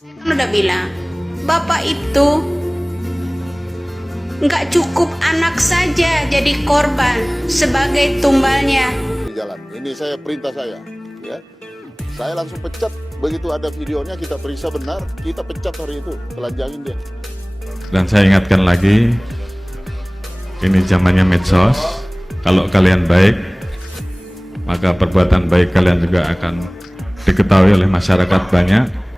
Kan udah bilang, Bapak itu nggak cukup anak saja jadi korban sebagai tumbalnya. Di jalan, ini saya perintah saya, ya. Saya langsung pecat, begitu ada videonya kita periksa benar, kita pecat hari itu, telanjangin dia. Dan saya ingatkan lagi, ini zamannya medsos. Kalau kalian baik, maka perbuatan baik kalian juga akan diketahui oleh masyarakat banyak.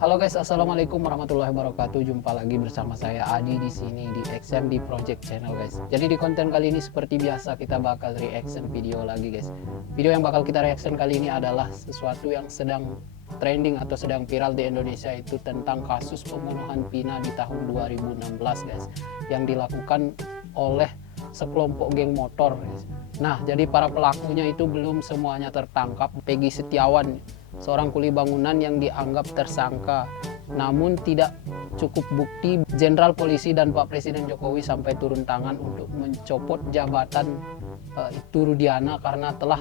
Halo guys, assalamualaikum warahmatullahi wabarakatuh. Jumpa lagi bersama saya Adi di sini di XMD Project Channel guys. Jadi di konten kali ini seperti biasa kita bakal reaction video lagi guys. Video yang bakal kita reaction kali ini adalah sesuatu yang sedang trending atau sedang viral di Indonesia, itu tentang kasus pembunuhan Vina di tahun 2016 guys, yang dilakukan oleh sekelompok geng motor guys. Nah, jadi para pelakunya itu belum semuanya tertangkap. Peggy Setiawan, seorang kuli bangunan yang dianggap tersangka, namun tidak cukup bukti. Jenderal Polisi dan Pak Presiden Jokowi sampai turun tangan untuk mencopot jabatan itu Rudiana karena telah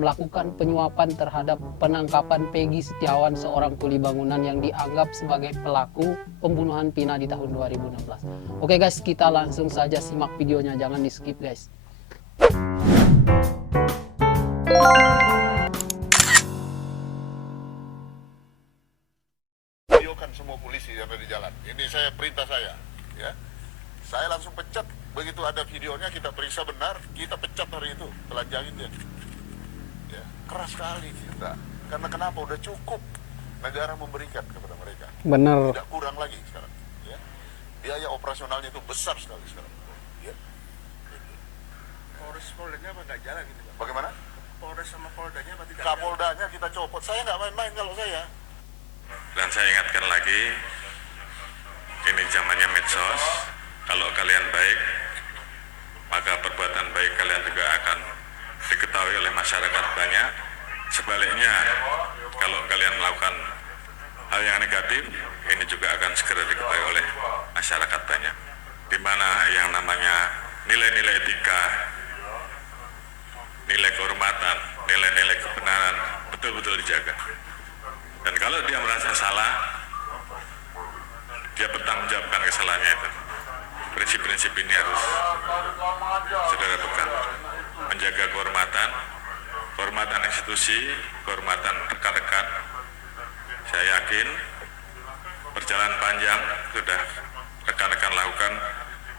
melakukan penyuapan terhadap penangkapan Peggy Setiawan, seorang kuli bangunan yang dianggap sebagai pelaku pembunuhan Vina di tahun 2016. Oke guys, kita langsung saja simak videonya, jangan di skip guys. Videokan semua polisi yang ada di jalan, ini saya perintah saya, ya. Saya langsung pecat, begitu ada videonya kita periksa benar, kita pecat hari itu, telanjangin dia. Ya, keras sekali kita, karena kenapa, udah cukup negara memberikan kepada mereka. Bener. Tidak kurang lagi sekarang, ya. Biaya operasionalnya itu besar sekali sekarang, ya. Polres Poldanya apa nggak jalan gitu Pak? Bagaimana? Polres sama Poldanya apa tidak Kapoldanya kita copot, saya nggak main-main kalau saya. Dan saya ingatkan lagi, ini zamannya medsos. Kalau kalian baik, maka perbuatan baik kalian juga akan diketahui oleh masyarakat banyak. Sebaliknya, kalau kalian melakukan hal yang negatif, ini juga akan segera diketahui oleh masyarakat banyak. Di mana yang namanya nilai-nilai etika, nilai kehormatan, nilai-nilai kebenaran betul-betul dijaga. Dan kalau dia merasa salah, dia bertanggungjawabkan kesalahannya itu. Prinsip-prinsip ini harus saudara pegang. Menjaga kehormatan, kehormatan institusi, kehormatan rekan-rekan. Saya yakin perjalanan panjang sudah rekan-rekan lakukan.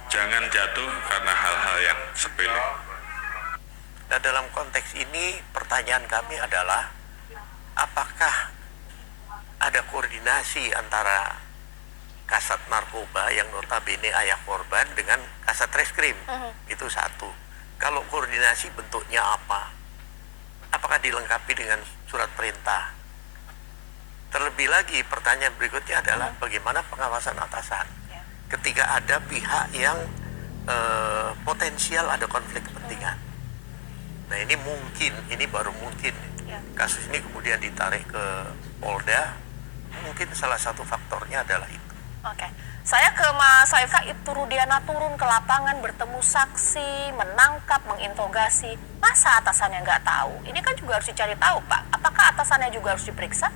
Jangan jatuh karena hal-hal yang sepele. Nah, dalam konteks ini pertanyaan kami adalah apakah ada koordinasi antara Kasat Narkoba yang notabene ayah korban dengan Kasat Reskrim? Itu satu. Kalau koordinasi bentuknya apa? Apakah dilengkapi dengan surat perintah? Terlebih lagi pertanyaan berikutnya adalah bagaimana pengawasan atasan ketika ada pihak yang potensial ada konflik kepentingan. Nah, ini mungkin, ini baru mungkin kasus ini kemudian ditarik ke Polda. Mungkin salah satu faktornya adalah itu. Oke, saya ke Mas Saifka. Itu Rudiana turun ke lapangan, bertemu saksi, menangkap, menginterogasi. Masa atasannya nggak tahu? Ini kan juga harus dicari tahu, Pak. Apakah atasannya juga harus diperiksa?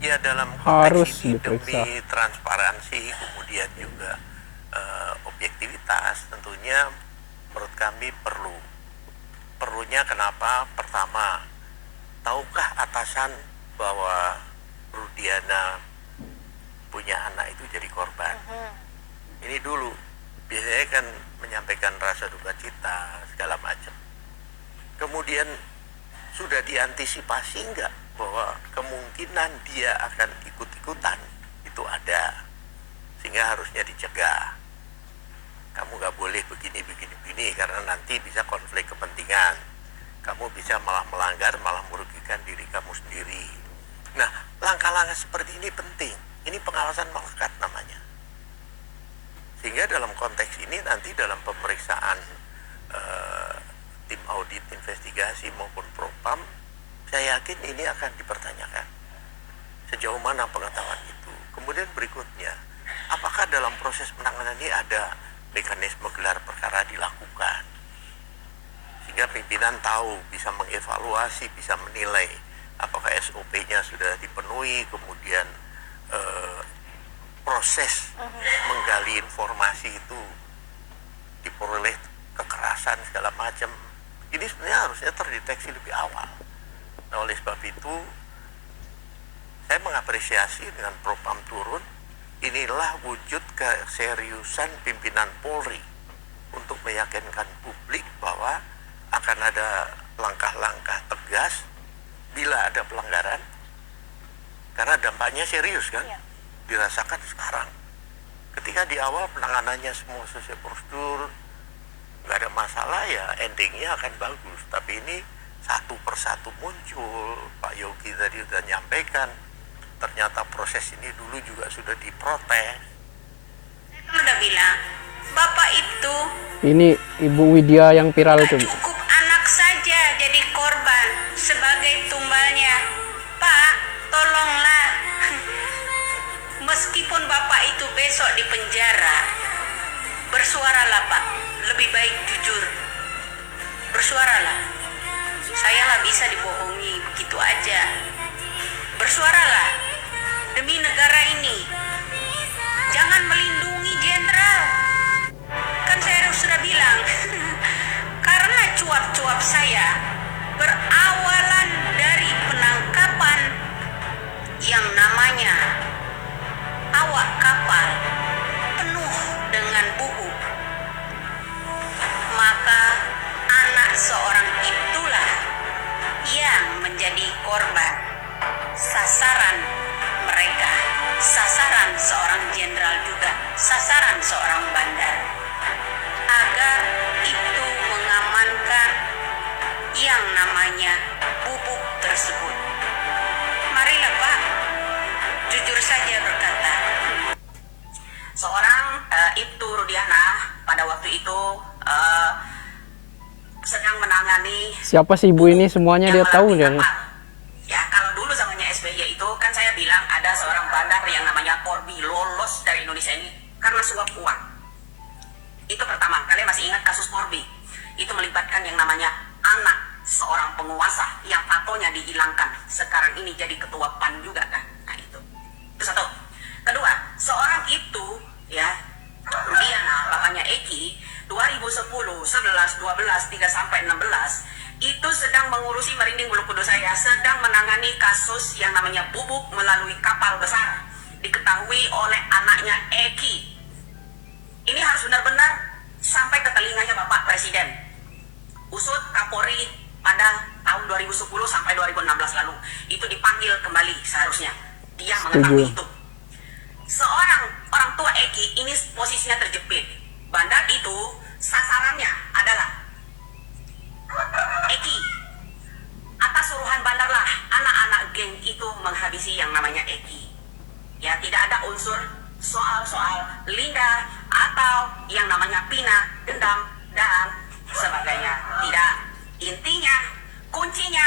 Ya, dalam Harus konteks ini diperiksa. demi transparansi, kemudian juga objektivitas, tentunya menurut kami perlunya kenapa? Pertama, tahukah atasan bahwa Rudiana punya anak itu jadi korban? Ini dulu, biasanya kan menyampaikan rasa duka cita segala macam. Kemudian sudah diantisipasi enggak bahwa kemungkinan dia akan ikut-ikutan? Itu ada, sehingga harusnya dicegah. Kamu nggak boleh begini karena nanti bisa konflik kepentingan. Kamu bisa malah melanggar, malah merugikan diri kamu sendiri. Nah, langkah-langkah seperti ini penting. Ini pengawasan melekat namanya. Sehingga dalam konteks ini nanti dalam pemeriksaan tim audit investigasi maupun propam, saya yakin ini akan dipertanyakan. Sejauh mana pengetahuan itu. Kemudian berikutnya, apakah dalam proses penanganan ini ada mekanisme gelar perkara dilakukan? Sehingga pimpinan tahu, bisa mengevaluasi, bisa menilai apakah SOP-nya sudah dipenuhi, kemudian proses menggali informasi itu diperoleh kekerasan segala macam. Ini sebenarnya harusnya terdeteksi lebih awal. Nah, oleh sebab itu saya mengapresiasi dengan Propam turun. Inilah wujud keseriusan pimpinan Polri untuk meyakinkan publik bahwa akan ada langkah-langkah tegas bila ada pelanggaran, karena dampaknya serius kan, dirasakan sekarang. Ketika di awal penanganannya semua sesuai prosedur, nggak ada masalah, ya endingnya akan bagus. Tapi ini satu persatu muncul. Pak Yogi tadi sudah nyampaikan, ternyata proses ini dulu juga sudah diprotes. Saya kan udah bilang, Bapak itu Ini Ibu Widya yang viral gak itu. cukup anak saja jadi korban sebagai tumbalnya. Pak, tolonglah. Meskipun Bapak itu besok di penjara, bersuaralah Pak. Lebih baik jujur. Bersuaralah. Saya nggak bisa dibohongi begitu aja. Bersuaralah demi negara ini. Jangan melindungi jenderal. Kan saya sudah bilang, karena cuap-cuap saya berawalan dari penangkapan yang namanya awak kapal penuh dengan bubuk. Maka anak seorang itulah yang menjadi korban sasaran mereka, sasaran seorang jenderal juga, sasaran seorang bandar, agar itu mengamankan yang namanya bubuk tersebut. Marilah Pak, jujur saja berkata. Seorang Ibtu Rudiana pada waktu itu sedang menangani. Siapa sih Ibu ini? Semuanya dia tahu dan. dan. Ya, kalau dulu zamannya SBY itu kan saya bilang ada seorang bandar yang namanya Corby lolos dari Indonesia ini karena suap uang. Itu pertama, kalian masih ingat kasus Corby? Itu melibatkan yang namanya anak seorang penguasa yang tatonya dihilangkan. Sekarang ini jadi ketua PAN juga kan. Nah itu satu. Kedua, seorang itu ya, Rudiana, bapaknya Eki, 2010, 11, 12, 3 sampai 16 itu sedang mengurusi Merinding Bulu Kudus. Saya sedang menangani kasus yang namanya bubuk melalui kapal besar, diketahui oleh anaknya Eki. Ini harus benar-benar sampai ke telinganya Bapak Presiden. Usut Kapolri pada tahun 2010 sampai 2016 lalu itu dipanggil kembali seharusnya. Dia mengetahui itu. Seorang orang tua Eki ini posisinya terjepit. Bandar itu sasarannya adalah Eki. Atas suruhan bandar lah anak-anak geng itu menghabisi yang namanya Eki. Ya, tidak ada unsur soal-soal Linda atau yang namanya Pina, dendam dan sebagainya. Tidak. Intinya, kuncinya,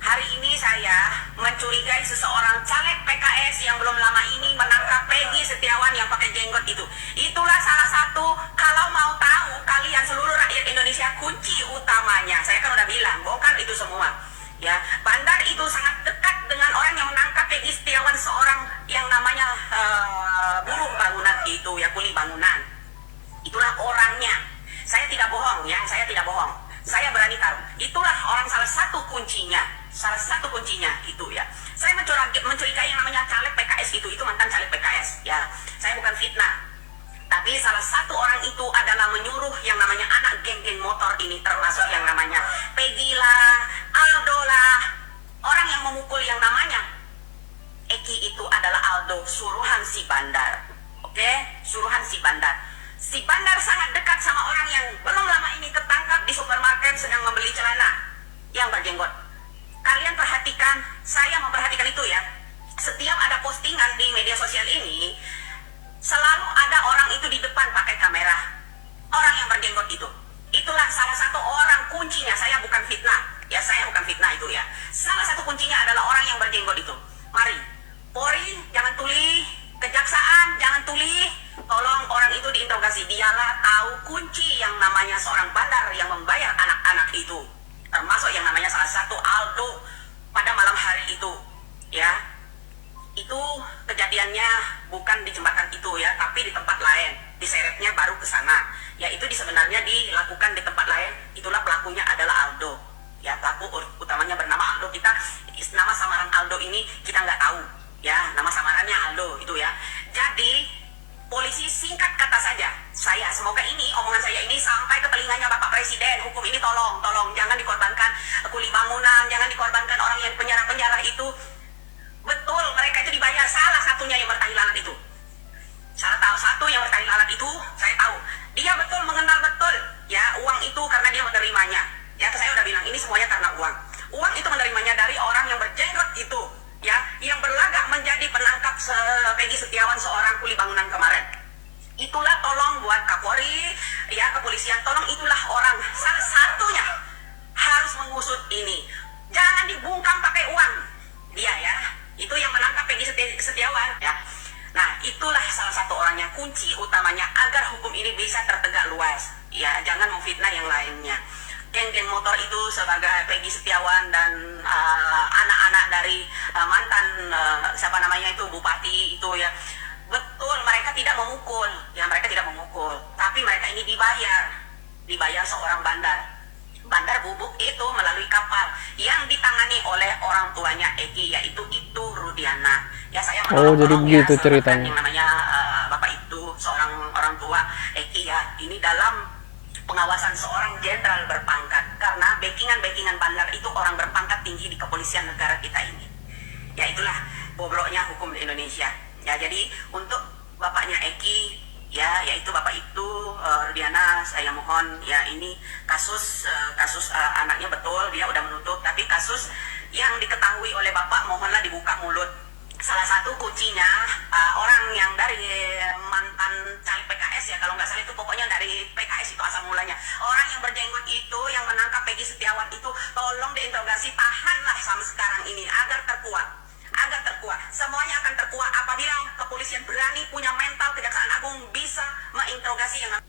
hari ini saya mencurigai seseorang caleg PKS yang belum lama ini menangkap Peggy Setiawan yang pakai jenggot itu. Itulah salah satu, kalau mau tahu kalian seluruh rakyat Indonesia, kunci utamanya. Saya kan udah bilang, bongkar itu semua. Ya, bandar itu sangat dekat dengan orang yang menangkap Peggy Setiawan, seorang yang namanya buruh bangunan itu, ya kuli bangunan. Itulah orangnya. Saya tidak bohong ya, saya tidak bohong. Saya berani taruh. Itulah orang salah satu kuncinya itu ya. Saya mencurigai yang namanya caleg PKS itu mantan caleg PKS ya. Saya bukan fitnah. Tapi salah satu orang itu adalah menyuruh yang namanya anak geng-geng motor ini, termasuk yang namanya Peggy lah, Aldo lah. Orang yang memukul yang namanya Eki itu adalah Aldo, suruhan si bandar. Oke? Suruhan si bandar. Si bandar sangat dekat sama orang yang belum lama ini ketangkap di supermarket sedang membeli celana yang berjenggot. Kalian perhatikan, saya memperhatikan itu ya. Setiap ada postingan di media sosial ini, selalu ada orang itu di depan pakai kamera. Orang yang berjenggot itu. Itulah salah satu orang kuncinya. Saya bukan fitnah. Ya, saya bukan fitnah itu ya. Salah satu kuncinya adalah orang yang berjenggot itu. Mari, Polri jangan tuli, kejaksaan jangan tuli, tolong orang itu diinterogasi. Dialah tahu kunci yang namanya seorang bandar yang membayar anak-anak itu, termasuk yang namanya salah satu Aldo pada malam hari itu ya. Itu kejadian bukan di jembatan itu ya, tapi di tempat lain. Diseretnya baru ke sana. Ya itu sebenarnya dilakukan di tempat lain. Itulah pelakunya adalah Aldo. Ya pelaku utamanya bernama Aldo. Kita nama samaran Aldo ini kita nggak tahu. Ya nama samarannya Aldo itu ya. Jadi polisi singkat kata saja, semoga ini omongan saya ini sampai ke telinganya Bapak Presiden. Hukum ini tolong jangan dikorbankan kuli bangunan, jangan dikorbankan orang yang penjara itu. Betul, mereka itu dibayar. Salah satunya yang bertahi lalat itu, saya tahu dia betul mengenal betul ya uang itu karena dia menerimanya. Ya saya udah bilang ini semuanya karena uang itu menerimanya dari orang yang berjenggot itu ya, yang berlagak menjadi penangkap Peggy Setiawan, seorang kuli bangunan kemarin. Itulah tolong buat Kapolri ya, kepolisian, tolong itulah orang salah satunya harus mengusut ini. Jangan dibungkam pakai uang dia ya, itu yang menangkap Peggy Setiawan ya. Nah itulah salah satu orangnya, kunci utamanya agar hukum ini bisa tertegak luas ya, jangan memfitnah yang lainnya. Geng-geng motor itu sebagai Peggy Setiawan dan anak-anak dari mantan siapa namanya itu bupati itu ya, betul mereka tidak memukul ya, mereka tidak memukul, tapi mereka ini dibayar seorang bandar bubuk itu melalui kapal yang ditangani oleh orang tuanya Eki, yaitu itu Rudiana ya. Saya jadi begitu ya, ceritanya. yang namanya bapak itu seorang orang tua Eki ya, ini dalam pengawasan seorang jenderal berpangkat, karena backingan bandar itu orang berpangkat tinggi di kepolisian negara kita ini ya. Itulah bobroknya hukum di Indonesia ya. Jadi untuk bapaknya Eki ya, yaitu bapak itu Rudiana, saya mohon ya, ini kasus anaknya betul dia udah menutup, tapi kasus yang diketahui oleh bapak mohonlah dibuka mulut. Salah satu kuncinya orang yang dari mantan caleg PKS ya, kalau nggak salah itu pokoknya dari PKS itu asal mulanya. Orang yang berjenggot itu yang menangkap Peggy Setiawan itu tolong diinterogasi, tahanlah sampai sekarang ini agar terkuat. Semuanya akan terkuat apabila kepolisian berani, punya mental, Kejaksaan Agung bisa menginterogasi yang.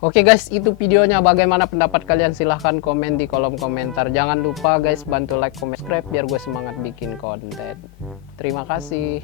Oke guys, itu videonya. Bagaimana pendapat kalian? Silahkan komen di kolom komentar. Jangan lupa guys, bantu like, comment, subscribe biar gue semangat bikin konten. Terima kasih.